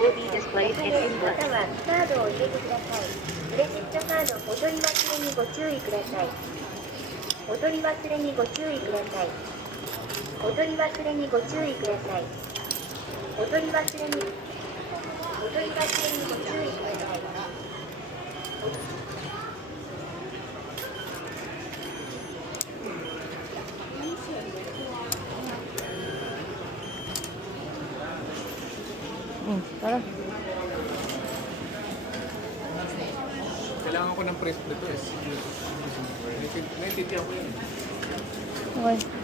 will be displayed in English. またはカードを入れてください。クレジットカードお取り忘れにご注意ください。お取り忘れにご注意ください。お取り忘れにご注意ください。お取り忘れにご注意ください。Tara. Kailangan ko ng press nito eh. Naintindihan ko yun. Okay.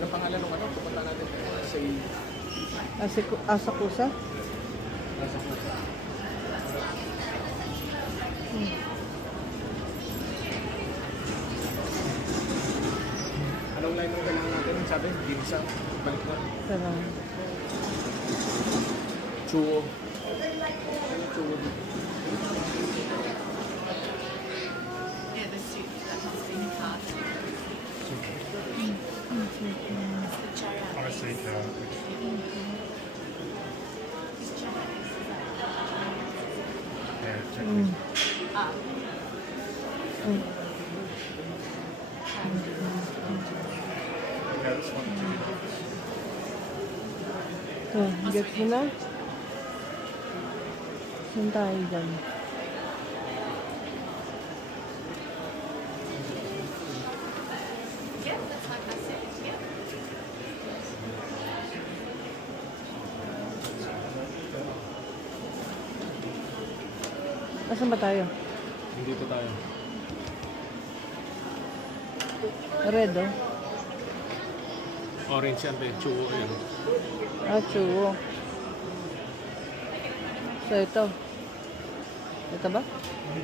Ano pangalan ng ano? Pupunta natin sa Asakusa? Anong line mo kailangan natin? Sabi, ginsa. Balik na. Tara. Chuo. Chuo. Yeah, the soup that must be in the card. Honestly, yeah, check this. Ah, Yeah, this one too. Gets mo na? Saan tayo dyan? yeah, that's like I said. Yeah. Nasaan ba tayo? Dito tayo. Red, oh. Orange yan, eh. Chuo yan. Chuo. So, ito. Ito ba? I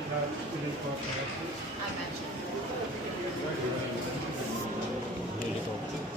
imagine. Dito.